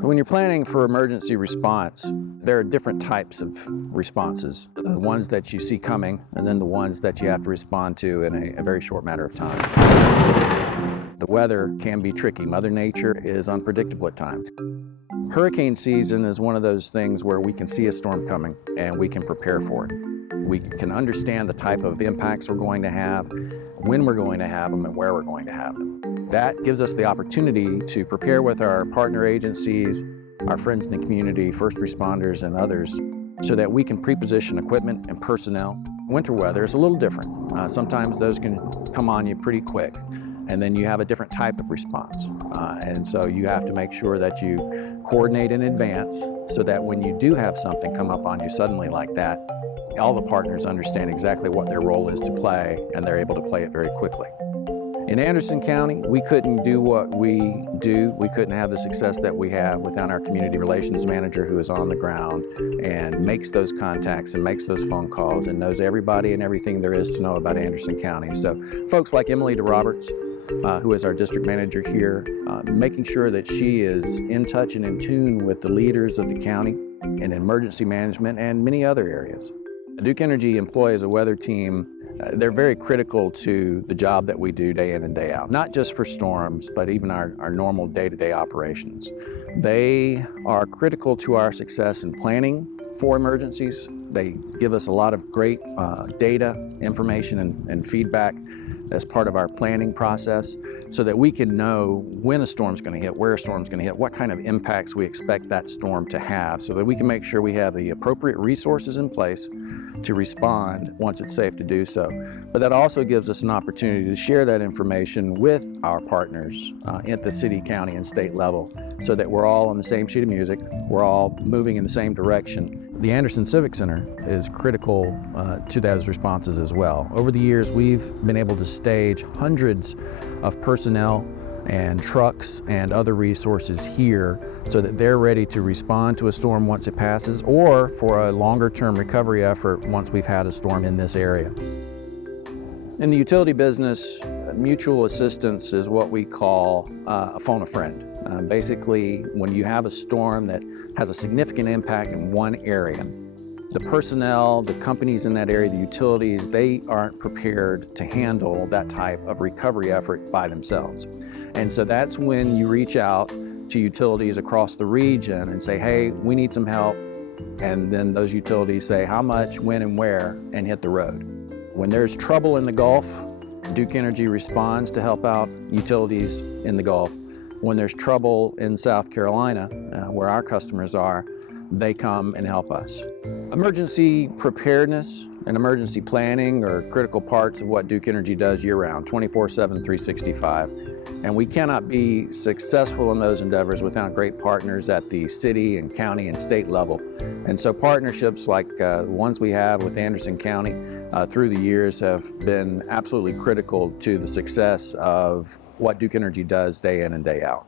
When you're planning for emergency response, there are different types of responses. The ones that you see coming, and then the ones that you have to respond to in a very short matter of time. The weather can be tricky. Mother Nature is unpredictable at times. Hurricane season is one of those things where we can see a storm coming and we can prepare for it. We can understand the type of impacts we're going to have, when we're going to have them, and where we're going to have them. That gives us the opportunity to prepare with our partner agencies, our friends in the community, first responders, and others, so that we can pre-position equipment and personnel. Winter weather is a little different. Sometimes those can come on you pretty quick, and then you have a different type of response. And so you have to make sure that you coordinate in advance so that when you do have something come up on you suddenly like that, all the partners understand exactly what their role is to play, and they're able to play it very quickly. In Anderson County, we couldn't do what we do. We couldn't have the success that we have without our community relations manager who is on the ground and makes those contacts and makes those phone calls and knows everybody and everything there is to know about Anderson County. So folks like Emily DeRoberts, who is our district manager here, making sure that she is in touch and in tune with the leaders of the county in emergency management and many other areas. Duke Energy employs a weather team. They're very critical to the job that we do day in and day out, not just for storms, but even our normal day-to-day operations. They are critical to our success in planning for emergencies. They give us a lot of great data, information, and feedback as part of our planning process so that we can know when a storm's going to hit, where a storm's going to hit, what kind of impacts we expect that storm to have, so that we can make sure we have the appropriate resources in place to respond once it's safe to do so. But that also gives us an opportunity to share that information with our partners at the city, county, and state level so that we're all on the same sheet of music, we're all moving in the same direction. The Anderson Civic Center is critical to those responses as well. Over the years, we've been able to stage hundreds of personnel and trucks and other resources here so that they're ready to respond to a storm once it passes or for a longer-term recovery effort once we've had a storm in this area. In the utility business, mutual assistance is what we call a phone a friend. Basically, when you have a storm that has a significant impact in one area, the personnel, the companies in that area, the utilities, they aren't prepared to handle that type of recovery effort by themselves. And so that's when you reach out to utilities across the region and say, hey, we need some help. And then those utilities say how much, when, and where, and hit the road. When there's trouble in the Gulf, Duke Energy responds to help out utilities in the Gulf. When there's trouble in South Carolina, where our customers are, they come and help us. Emergency preparedness and emergency planning are critical parts of what Duke Energy does year-round, 24/7, 365. And we cannot be successful in those endeavors without great partners at the city and county and state level. And so partnerships like the ones we have with Anderson County through the years have been absolutely critical to the success of what Duke Energy does day in and day out.